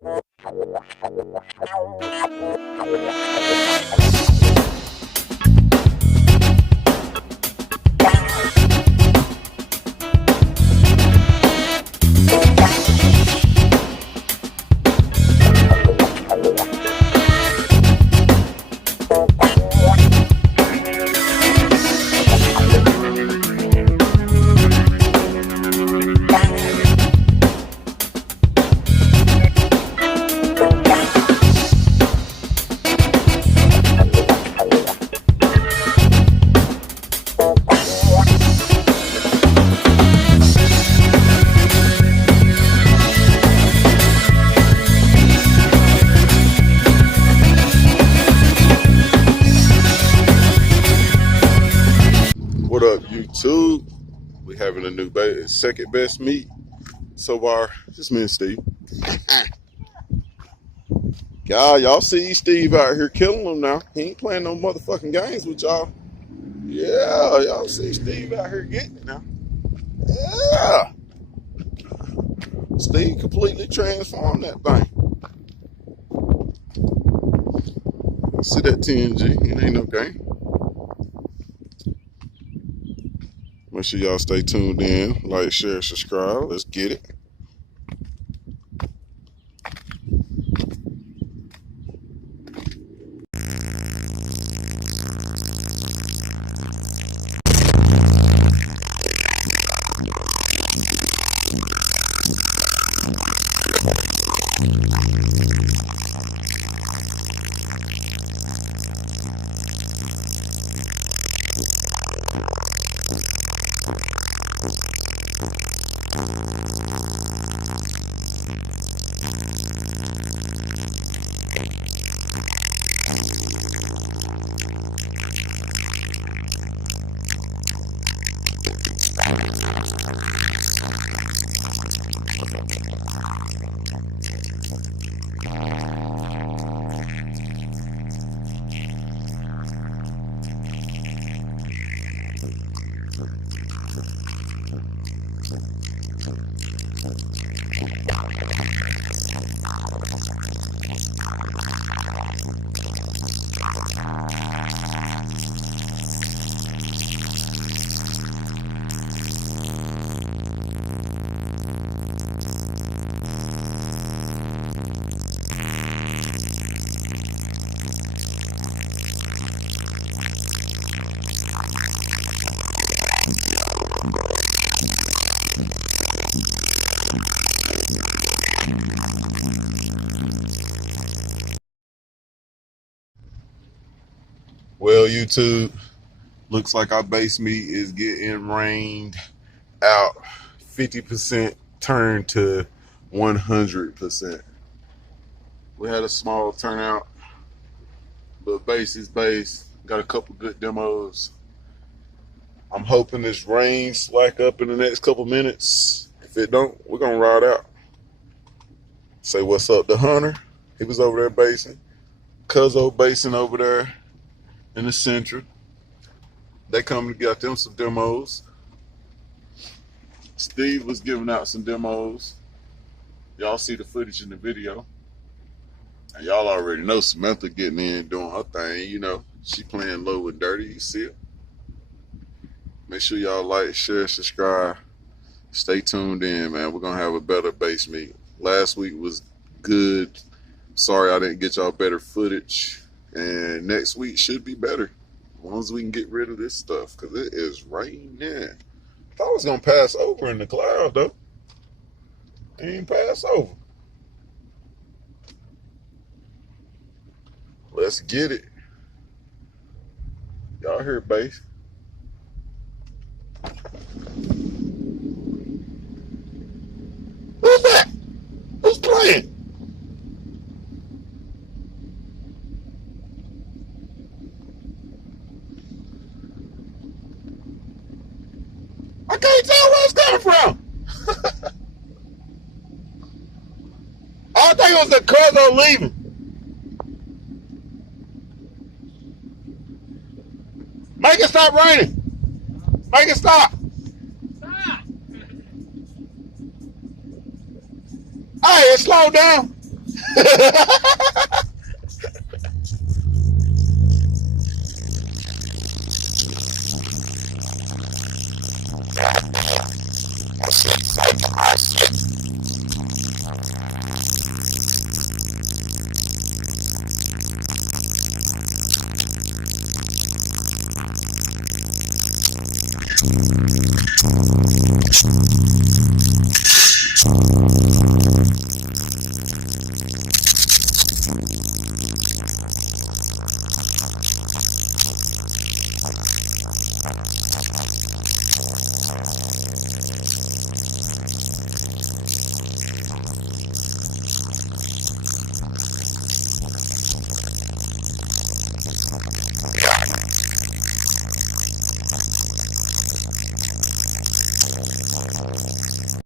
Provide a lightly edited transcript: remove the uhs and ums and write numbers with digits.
What up, YouTube? We having a new second best meet so far. Just me and Steve. Y'all see Steve out here killing them now. He ain't playing no motherfucking games with y'all. Yeah, y'all see Steve out here getting it now. Yeah. Steve completely transformed that thing. See that TNG? It ain't no game. Make sure y'all stay tuned in. Like, share, subscribe. Let's get it. Well, YouTube, looks like our base meat is getting rained out. 50% turned to 100%. We had a small turnout, but base is base. Got a couple good demos. I'm hoping this rain slack up in the next couple minutes. If it don't, we're gonna ride out. Say what's up to Hunter. He was over there basing. Cuzzo basing over there in the central. They come and got them some demos. Steve was giving out some demos. Y'all see the footage in the video. And y'all already know Samantha getting in doing her thing, you know. She playing low and dirty, you see it. Make sure y'all like, share, subscribe. Stay tuned in, man. We're gonna have a better base meet. Last week was good. Sorry I didn't get y'all better footage. And next week should be better. As long as we can get rid of this stuff, because it is raining. I thought it was going to pass over in the cloud, though. It ain't pass over. Let's get it. Y'all hear bass? Who's that? Who's playing? I can't tell where it's coming from. I think it was the Cuzzo leaving. Make it stop raining. Make it stop. Stop. Hey, it slowed down.